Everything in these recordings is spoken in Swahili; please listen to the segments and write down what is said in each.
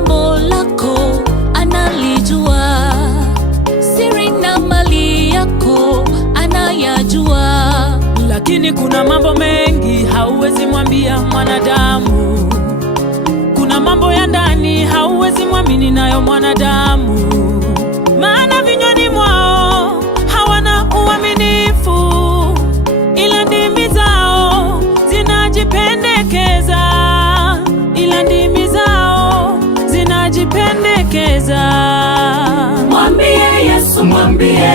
jambo lako analijua, siri na mali yako anayajua. Lakini kuna mambo mengi hauwezi mwambia mwanadamu. Kuna mambo ya ndani hauwezi mwamini nayo mwanadamu, maana vinywani mwao hawana uaminifu, ila ndimi zao zinajipendekeza, ila ndimi zao zinajipendekeza. Mwambie Yesu, mwambie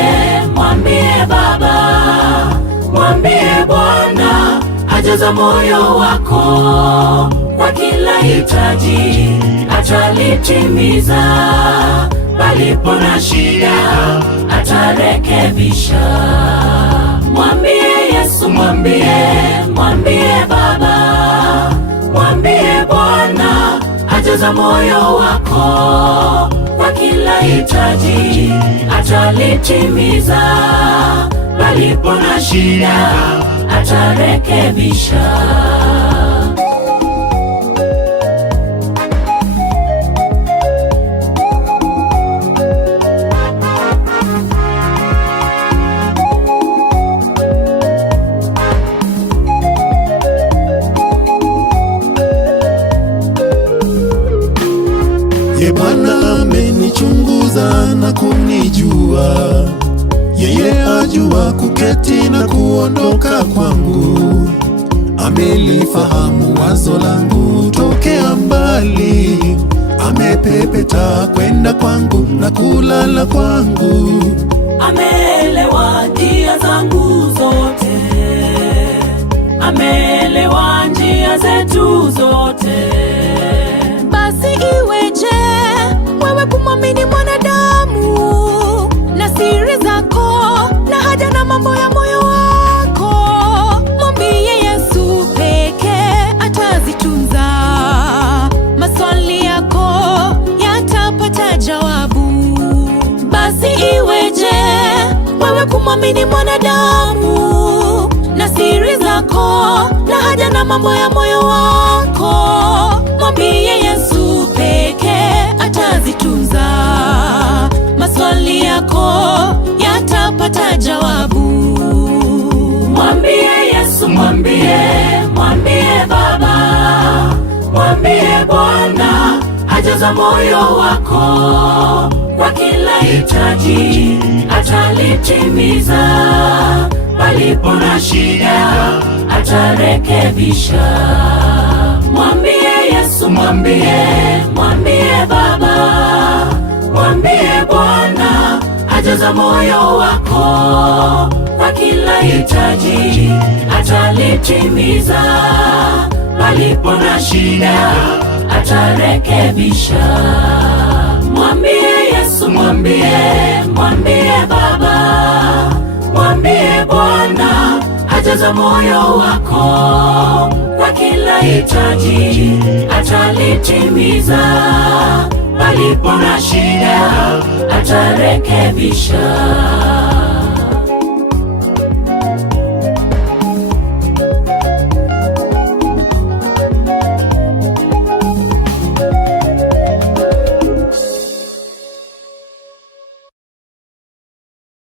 Baba, mwambie Bwana ajaza moyo wako, kwa kila hitaji atalitimiza, palipo na shida atarekebisha. Mwambie Yesu, mwambie Baba, mwambie Bwana ajaza moyo wako, kwa kila hitaji atalitimiza, palipo na shida atarekebisha. Ye Bwana amenichunguza na kunijua, yeye ajua kuketi na kuondoka kwangu. Amelifahamu wazo langu tokea mbali, amepepeta kwenda kwangu na kulala kwangu. Ameelewa njia zangu zote, ameelewa njia zetu zote. Basi iweje wewe kumwamini mwanadamu na siri zako na haja na mambo ya moyo wako? Mwambie Yesu pekee atazitunza, maswali yako yatapata jawabu. Basi iweje wewe kumwamini mwanadamu na siri zako na haja na mambo ya moyo wako? Mwambie Yesu pekee atazitunza, maswali yako yatapata jawabu. Mwambie Yesu, mwambie Baba, mwambie Bwana ajaza moyo wako, kwa kila hitaji atalitimiza, palipo na shida atarekebisha. Mwambie Yesu, mwambie Baba, mwambie Bwana ajaza moyo wako, kwa kila hitaji atalitimiza, palipo na shida atarekebisha. Mwambie Yesu, mwambie Baba, mwambie Bwana ajaza moyo wako, kwa kila hitaji atalitimiza, palipo na shida atarekebisha.